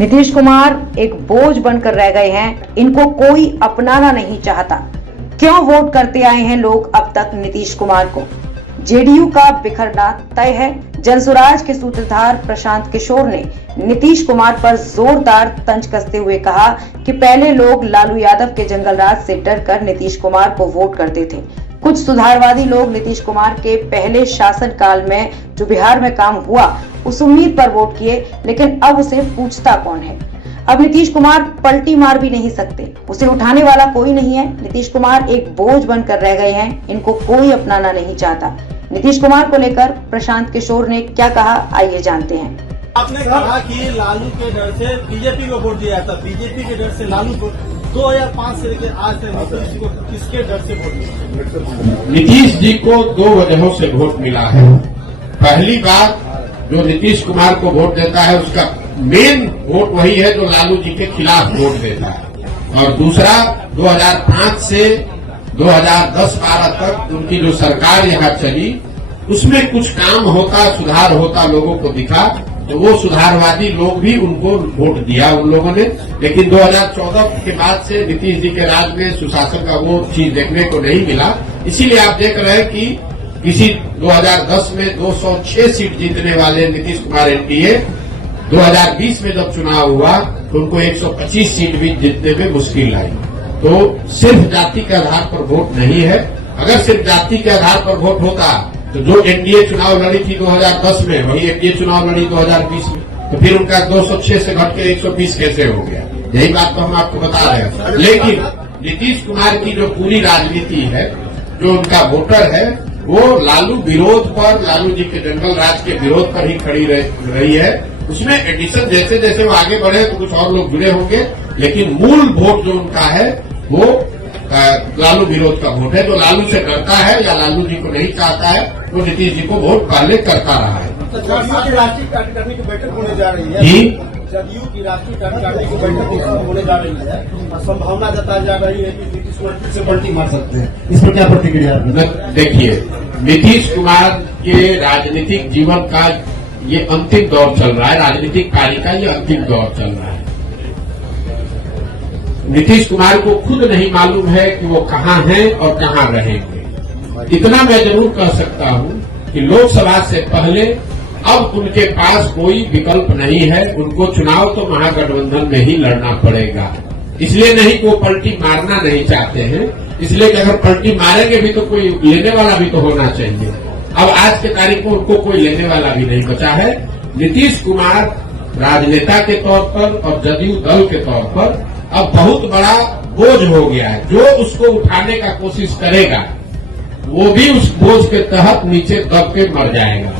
नीतीश कुमार एक बोझ बनकर रह गए हैं, इनको कोई अपनाना नहीं चाहता। क्यों वोट करते आए हैं लोग अब तक नीतीश कुमार को? जेडीयू का बिखरना तय है। जनसुराज के सूत्रधार प्रशांत किशोर ने नीतीश कुमार पर जोरदार तंज कसते हुए कहा कि पहले लोग लालू यादव के जंगलराज से डरकर नीतीश कुमार को वोट करते थे। कुछ सुधारवादी लोग नीतीश कुमार के पहले शासनकाल में जो बिहार में काम हुआ उस उम्मीद पर वोट किए, लेकिन अब उसे पूछता कौन है? अब नीतीश कुमार पलटी मार भी नहीं सकते, उसे उठाने वाला कोई नहीं है। नीतीश कुमार एक बोझ बनकर रह गए हैं, इनको कोई अपनाना नहीं चाहता। नीतीश कुमार को लेकर प्रशांत किशोर ने क्या कहा, आइए जानते हैं। आपने कहा कि लालू के डर से बीजेपी को वोट दिया था, बीजेपी के डर से लालू को 2005 से लेकर आज से नीतीश को किसके डर से वोट मिला? नीतीश जी को दो वजहों से वोट मिला है। पहली बात, जो नीतीश कुमार को वोट देता है उसका मेन वोट वही है जो लालू जी के खिलाफ वोट देता है। और दूसरा, 2005 से 2010-12 तक उनकी जो सरकार यहाँ चली उसमें कुछ काम होता, सुधार होता लोगों को दिखा, तो वो सुधारवादी लोग भी उनको वोट दिया उन लोगों ने। लेकिन 2014 के बाद से नीतीश जी के राज में सुशासन का वो चीज देखने को नहीं मिला। इसीलिए आप देख रहे हैं कि किसी 2010 में 206 सीट जीतने वाले नीतीश कुमार एनडीए 2020 में जब चुनाव हुआ तो उनको 125 सीट भी जीतने में मुश्किल आई। तो सिर्फ जाति के आधार पर वोट नहीं है। अगर सिर्फ जाति के आधार पर वोट होता तो जो एनडीए चुनाव लड़ी थी 2010 में वही एनडीए चुनाव लड़ी 2020 में, तो फिर उनका 206 से घट के 120 कैसे हो गया? यही बात तो हम आपको बता रहे हैं। लेकिन नीतीश कुमार की जो पूरी राजनीति है, जो उनका वोटर है, वो लालू विरोध पर, लालू जी के जंगल राज के विरोध पर ही खड़ी रही है। उसमें एडिशन जैसे जैसे वो आगे बढ़े तो कुछ और लोग जुड़े होंगे, लेकिन मूल वोट जो उनका है वो लालू विरोध का वोट है। जो लालू से डरता है या लालू जी को नहीं चाहता है वो नीतीश जी को वोट पहले करता रहा है। जदयू की राष्ट्रीय कार्यकारिणी की बैठक होने जा रही है। जदयू की राष्ट्रीय कार्यकारिणी की बैठक होने जा रही है और संभावना जताई जा रही है कि नीतीश कुमार फिर से पलटी मार सकते हैं। इस पर क्या प्रतिक्रिया? देखिए, नीतीश कुमार के राजनीतिक जीवन का ये अंतिम दौर चल रहा है, राजनीतिक कार्य का ये अंतिम दौर चल रहा है। नीतीश कुमार को खुद नहीं मालूम है कि वो कहाँ हैं और कहाँ रहेंगे। इतना मैं जरूर कह सकता हूँ कि लोकसभा से पहले अब उनके पास कोई विकल्प नहीं है। उनको चुनाव तो महागठबंधन में ही लड़ना पड़ेगा। इसलिए नहीं कि वो पलटी मारना नहीं चाहते हैं, इसलिए कि अगर पलटी मारेंगे भी तो कोई लेने वाला भी तो होना चाहिए। अब आज के तारीख में उनको कोई लेने वाला भी नहीं बचा है। नीतीश कुमार राजनेता के तौर पर और जदयू दल के तौर पर अब बहुत बड़ा बोझ हो गया है। जो उसको उठाने का कोशिश करेगा वो भी उस बोझ के तहत नीचे दब के मर जाएगा।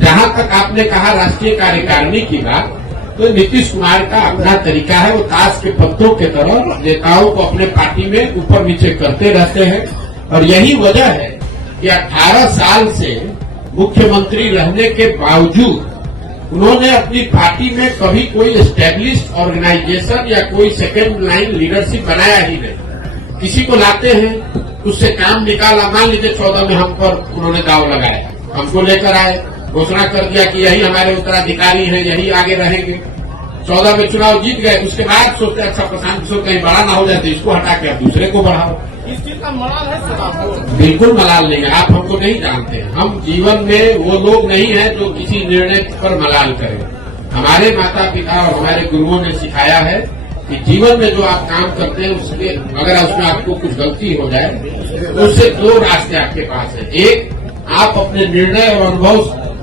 जहां तक आपने कहा राष्ट्रीय कार्यकारिणी की बात, तो नीतीश कुमार का अपना तरीका है। वो ताश के पत्तों के तरह नेताओं को अपने पार्टी में ऊपर नीचे करते रहते हैं। और यही वजह है कि 18 साल से मुख्यमंत्री रहने के बावजूद उन्होंने अपनी पार्टी में कभी कोई एस्टेब्लिश्ड ऑर्गेनाइजेशन या कोई सेकेंड लाइन लीडरशिप बनाया ही नहीं। किसी को लाते हैं, उससे काम निकाला। मान लीजिए 14 में हम पर उन्होंने दाव लगाया, हमको लेकर आए, घोषणा कर दिया कि यही हमारे उत्तराधिकारी हैं, यही आगे रहेंगे। 14 में चुनाव जीत गए, उसके बाद सोचते अच्छा प्रशांत किशोर कहीं बड़ा ना हो जाए तो इसको हटा के आप दूसरे को बढ़ाओ। इस चीज का मलाल है सर आपको? बिल्कुल मलाल नहीं है। आप हमको नहीं जानते। हम जीवन में वो लोग नहीं है जो किसी निर्णय पर मलाल करें। हमारे माता पिता और हमारे गुरुओं ने सिखाया है कि जीवन में जो आप काम करते हैं उसके अगर उसमें आपको कुछ गलती हो जाए तो उससे दो रास्ते आपके पास है। एक, आप अपने निर्णय और अनुभव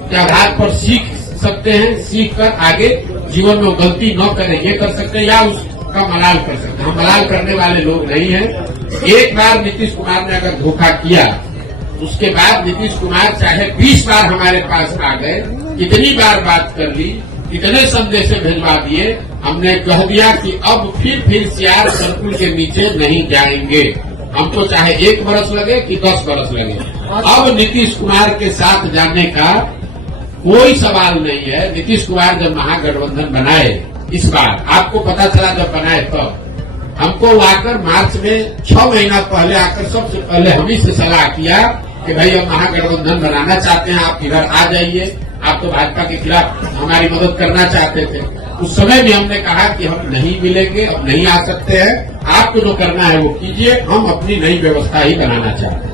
के आधार पर सीख सकते हैं, सीख कर आगे जीवन में गलती न करें ये कर सकते हैं, या उसका मलाल कर सकते हैं। हम मलाल करने वाले लोग नहीं हैं। एक बार नीतीश कुमार ने अगर धोखा किया, उसके बाद नीतीश कुमार चाहे 20 बार हमारे पास आ गए, कितनी बार बात कर ली, कितने संदेश भेजवा दिए, हमने कह दिया कि अब फिर सीआर सर्कुल के नीचे नहीं जाएंगे। हमको चाहे 1 बरस लगे कि 10 बरस लगे, अब नीतीश कुमार के साथ जाने का कोई सवाल नहीं है। नीतीश कुमार जब महागठबंधन बनाए, इस बार आपको पता चला जब बनाए तब हमको आकर मार्च में 6 महीना पहले आकर सबसे पहले हम ही से सलाह किया कि भाई हम महागठबंधन बनाना चाहते हैं, आप इधर आ जाइए, आप तो भाजपा के खिलाफ हमारी मदद करना चाहते थे। उस समय भी हमने कहा कि हम नहीं मिलेंगे, अब नहीं आ सकते हैं, आपको जो करना है वो कीजिए, हम अपनी नई व्यवस्था ही बनाना चाहते हैं।